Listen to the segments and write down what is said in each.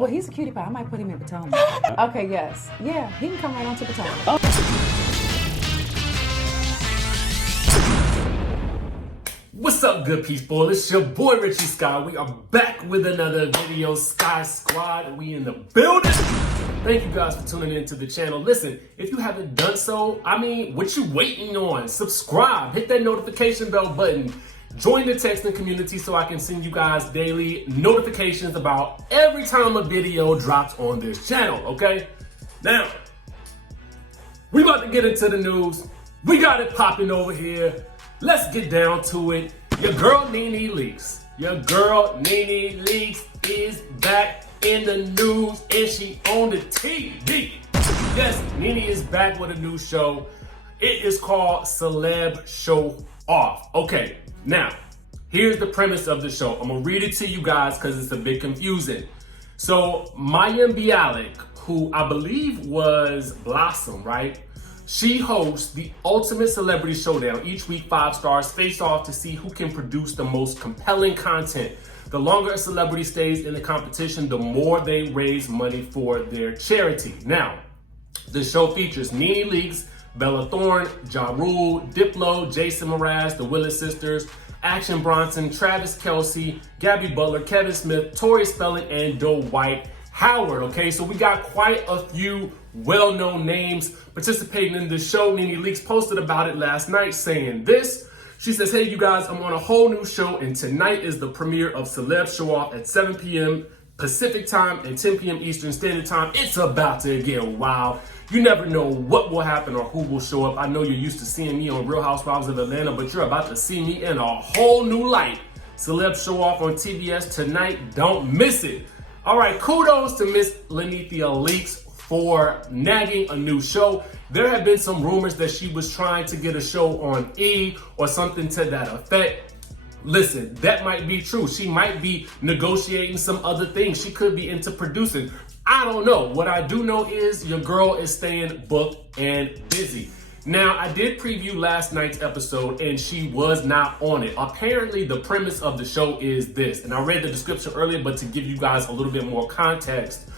Well, he's a cutie pie. I might put him in Potomac. Okay, yes. Yeah, he can come right on to Potomac. What's up, good people? It's your boy Richie Sky. We are back with another video. Sky Squad, we in the building. Thank you guys for tuning into the channel. Listen, if you haven't done so, what you waiting on? Subscribe, hit that notification bell button. Join the texting community so I can send you guys daily notifications about every time a video drops on this channel, okay? Now, we about to get into the news. We got it popping over here. Let's get down to it. Your girl Nene Leakes. Your girl Nene Leakes is back in the news and she on the TV. Yes, Nene is back with a new show. It is called Celeb Show Off. Okay, now, here's the premise of the show. I'm gonna read it to you guys because it's a bit confusing. So, Mayim Bialik, who I believe was Blossom, right? She hosts the ultimate celebrity showdown. Each week, 5 stars face off to see who can produce the most compelling content. The longer a celebrity stays in the competition, the more they raise money for their charity. Now, the show features Nene Leakes, Bella Thorne, Ja Rule, Diplo, Jason Mraz, the Willis sisters, Action Bronson, Travis Kelce, Gabby Butler, Kevin Smith, Tori Spelling, and Dwight Howard. Okay, so we got quite a few well-known names participating in this show. Nene Leakes posted about it last night saying this. She says, hey, you guys, I'm on a whole new show, and tonight is the premiere of Celeb Show Off at 7 p.m. Pacific time and 10 p.m. Eastern Standard Time. It's about to get wild. You never know what will happen or who will show up. I know you're used to seeing me on Real Housewives of Atlanta, but you're about to see me in a whole new light. Celeb Show Off on TBS tonight. Don't miss it. All right, kudos to Miss Nene Leakes for nagging a new show. There have been some rumors that she was trying to get a show on E! Or something to that effect. Listen, that might be true. She might be negotiating some other things. She could be into producing. I don't know. What I do know is your girl is staying booked and busy. Now, I did preview last night's episode and she was not on it. Apparently, the premise of the show is this, and I read the description earlier, but to give you guys a little bit more context,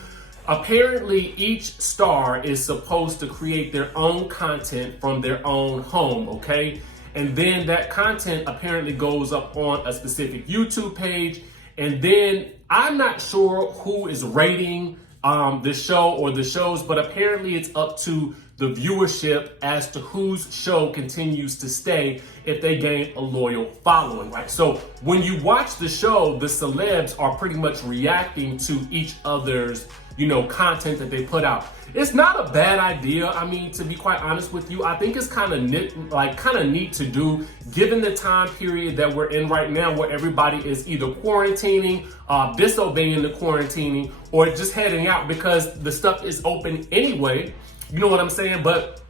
apparently each star is supposed to create their own content from their own home, okay? And then that content apparently goes up on a specific YouTube page, and then I'm not sure who is rating the show or the shows, but apparently it's up to the viewership as to whose show continues to stay if they gain a loyal following, right? So when you watch the show, the celebs are pretty much reacting to each other's, content that they put out. It's not a bad idea. To be quite honest with you, I think it's kind of neat to do, given the time period that we're in right now, where everybody is either quarantining, disobeying the quarantining, or just heading out because the stuff is open anyway. You know what I'm saying? But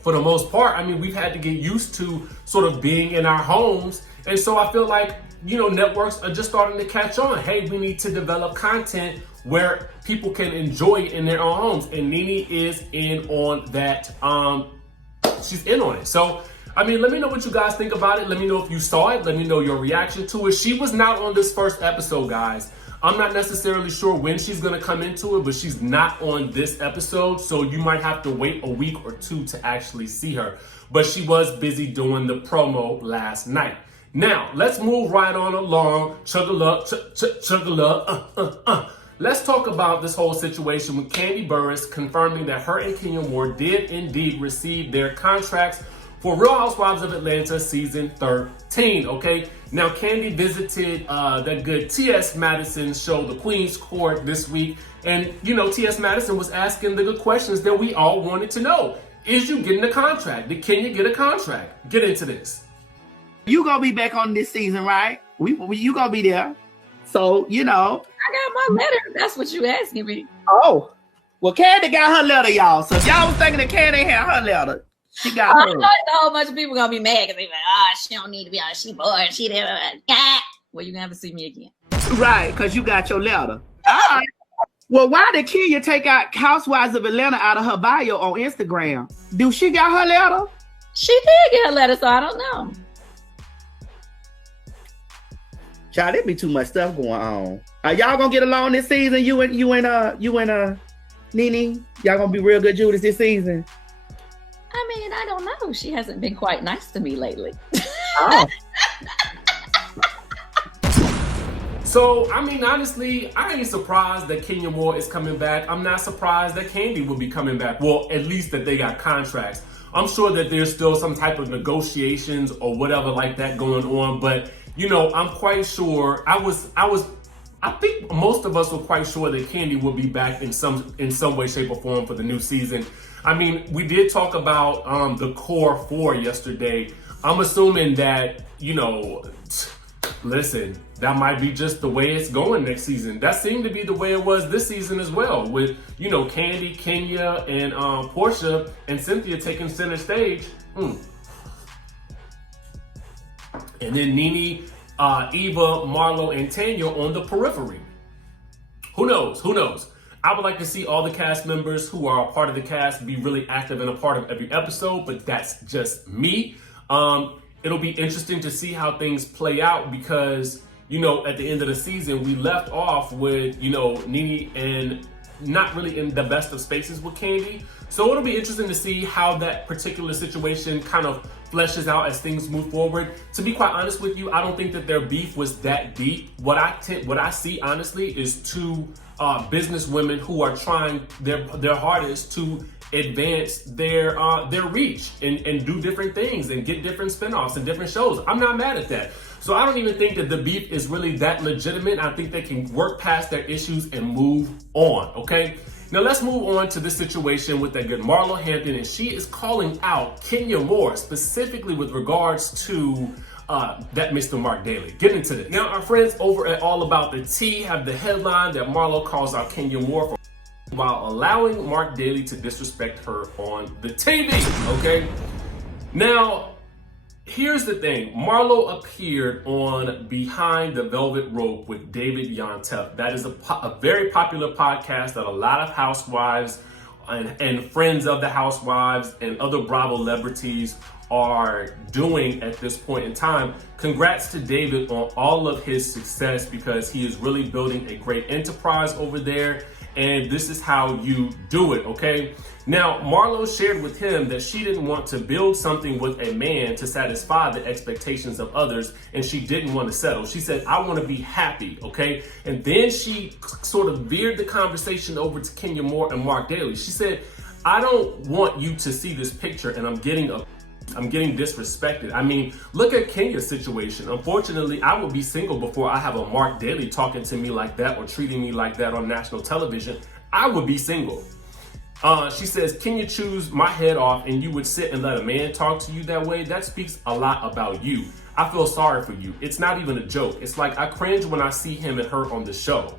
for the most part, we've had to get used to sort of being in our homes. And so I feel like, networks are just starting to catch on. Hey, we need to develop content where people can enjoy it in their own homes. And Nene is in on that. She's in on it. So, let me know what you guys think about it. Let me know if you saw it. Let me know your reaction to it. She was not on this first episode, guys. I'm not necessarily sure when she's going to come into it, but she's not on this episode. So you might have to wait a week or two to actually see her. But she was busy doing the promo last night. Now, let's move right on along. Chug-a-luck. Let's talk about this whole situation with Kandi Burruss confirming that her and Kenya Moore did indeed receive their contracts for Real Housewives of Atlanta season 13, okay? Now, Kandi visited that good T.S. Madison show, The Queen's Court, this week. And, T.S. Madison was asking the good questions that we all wanted to know. Is you getting a contract? Did Kenya get a contract? Get into this. You gonna be back on this season, right? You gonna be there. So, I got my letter. That's what you asking me. Oh. Well, Kandi got her letter, y'all. So if y'all was thinking that Kandi had her letter, she got her. I know a whole bunch of people gonna be mad because they like, she don't need to be on. She bored. She did. Well, you gonna have to see me again. Right, because you got your letter. All right. Well, why did Kenya take out Housewives of Atlanta out of her bio on Instagram? Do she got her letter? She did get her letter, so I don't know. Child, there be too much stuff going on. Are y'all gonna get along this season? You and Nene? Y'all gonna be real good Judas this season? I mean, I don't know. She hasn't been quite nice to me lately. Oh. So, I mean, honestly, I ain't surprised that Kenya Moore is coming back. I'm not surprised that Kandi will be coming back. Well, at least that they got contracts. I'm sure that there's still some type of negotiations or whatever like that going on. But, you know, I'm quite sure I think most of us were quite sure that Kandi will be back in some way, shape, or form for the new season. I mean, we did talk about the core 4 yesterday. I'm assuming that, you know, listen, that might be just the way it's going next season. That seemed to be the way it was this season as well, with, you know, Kandi, Kenya, and Porsha and Cynthia taking center stage. And then Nene, Eva, Marlo, and Tanya on the periphery. Who knows? Who knows? I would like to see all the cast members who are a part of the cast be really active and a part of every episode, but that's just me. It'll be interesting to see how things play out because, you know, at the end of the season, we left off with, you know, Nene and not really in the best of spaces with Kandi. So it'll be interesting to see how that particular situation kind of fleshes out as things move forward. To be quite honest with you, I don't think that their beef was that deep. What I see honestly is two business women who are trying their hardest to advance their reach and do different things and get different spinoffs and different shows. I'm not mad at that. So I don't even think that the beef is really that legitimate. I think they can work past their issues and move on, okay? Now let's move on to this situation with that good Marlo Hampton, and she is calling out Kenya Moore specifically with regards to that Mr. Marc Daly. Get into this. Now our friends over at All About the Tea have the headline that Marlo calls out Kenya Moore for while allowing Marc Daly to disrespect her on the TV, okay? Now, here's the thing. Marlo appeared on Behind the Velvet Rope with David Yontef. That is a very popular podcast that a lot of housewives and friends of the housewives and other Bravo celebrities are doing at this point in time. Congrats to David on all of his success because he is really building a great enterprise over there. And this is how you do it, okay? Now, Marlo shared with him that she didn't want to build something with a man to satisfy the expectations of others, and she didn't want to settle. She said, I want to be happy, okay? And then she sort of veered the conversation over to Kenya Moore and Marc Daly. She said, I don't want you to see this picture and I'm getting disrespected. I mean, look at Kenya's situation. Unfortunately, I will be single before I have a Marc Daly talking to me like that or treating me like that on national television. I would be single. She says, can you choose my head off and you would sit and let a man talk to you that way? That speaks a lot about you. I feel sorry for you. It's not even a joke. It's like I cringe when I see him and her on the show.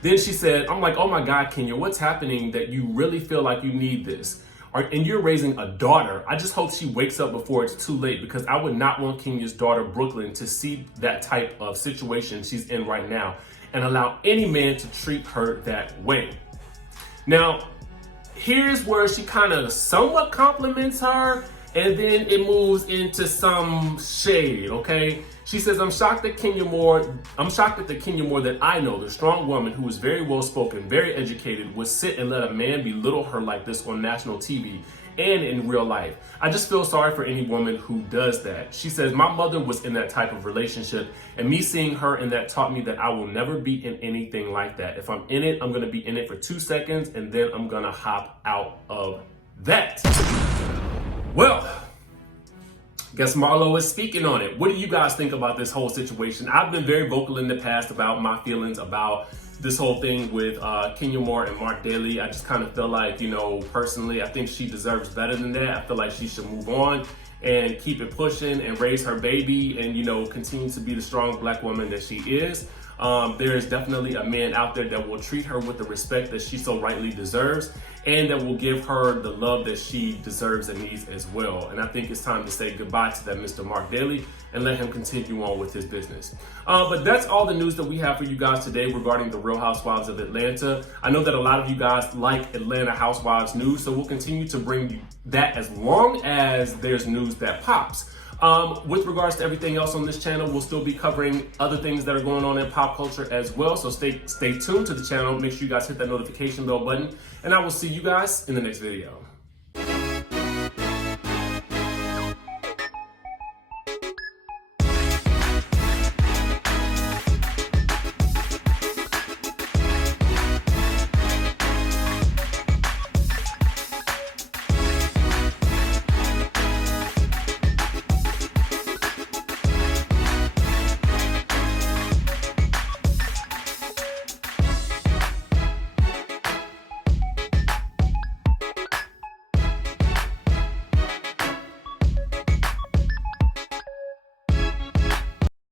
Then she said, I'm like, oh my God, Kenya, what's happening that you really feel like you need this? And you're raising a daughter. I just hope she wakes up before it's too late because I would not want Kenya's daughter, Brooklyn, to see that type of situation she's in right now and allow any man to treat her that way. Now, here's where she kind of somewhat compliments her and then it moves into some shade, okay? She says, I'm shocked at the Kenya Moore that I know, the strong woman who is very well spoken, very educated, would sit and let a man belittle her like this on national TV and in real life. I just feel sorry for any woman who does that. She says, my mother was in that type of relationship and me seeing her in that taught me that I will never be in anything like that. If I'm in it, I'm gonna be in it for 2 seconds and then I'm gonna hop out of that. Well, guess Marlo is speaking on it. What do you guys think about this whole situation? I've been very vocal in the past about my feelings about this whole thing with Kenya Moore and Marc Daly. I just kind of feel like, you know, personally, I think she deserves better than that. I feel like she should move on and keep it pushing and raise her baby and, you know, continue to be the strong Black woman that she is. There is definitely a man out there that will treat her with the respect that she so rightly deserves and that will give her the love that she deserves and needs as well. And I think it's time to say goodbye to that Mr. Marc Daly and let him continue on with his business. But that's all the news that we have for you guys today regarding the Real Housewives of Atlanta. I know that a lot of you guys like Atlanta Housewives news, so we'll continue to bring you that as long as there's news that pops. With regards to everything else on this channel, we'll still be covering other things that are going on in pop culture as well. So stay tuned to the channel. Make sure you guys hit that notification bell button. And I will see you guys in the next video.